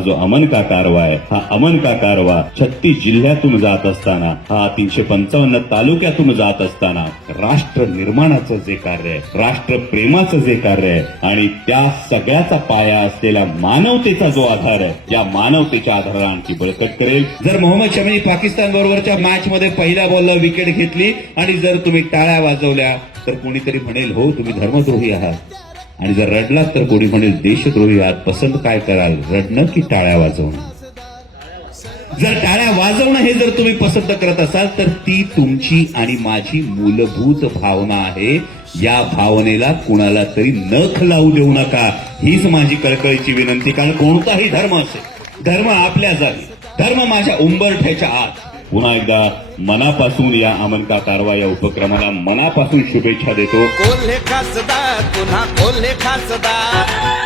जो अमन का कारवा आहे हा अमन का कारवा छत्तीस जिल्ह्यातून जात असताना हा तीनशे पंचावन्न तालुक्यातून जात असताना राष्ट्र निर्माणाचं जे कार्य आहे राष्ट्र प्रेमाचं जे कार्य आहे आणि त्या सगळ्याचा पाया असलेला मानवतेचा जो आधार आहे या मानवतेच्या आधाराला आणखी बळकट करेल. जर मोहम्मद शमीने पाकिस्तान बरोबरच्या मॅच मध्ये पहिल्या बॉलला विकेट घेतली आणि जर तुम्ही टाळ्या वाजवल्या तर कोणीतरी म्हणेल हो तुम्ही धर्मद्रोही आहात. आणि जर रडलात तर कोणी म्हणेल देशद्रोही आहात पसंत काय कराल? रडणं की टाळ्या वाजवणं? जर टाळ्या वाजवणं हे जर तुम्ही पसंत करत असाल तर ती तुमची आणि माझी मूलभूत भावना आहे. या भावनेला कुणाला तरी नख लावू देऊ नका. हीच माझी कळकळीची विनंती. कारण कोणताही धर्म असेल धर्म आपल्या जागी धर्म माझ्या उंबरठ्याच्या आत पुन्हा एकदा मनापासून या अमन कारवा या उपक्रमाला मनापासून शुभेच्छा देतो. कोल्हे खासदार पुन्हा कोल्हे खासदार.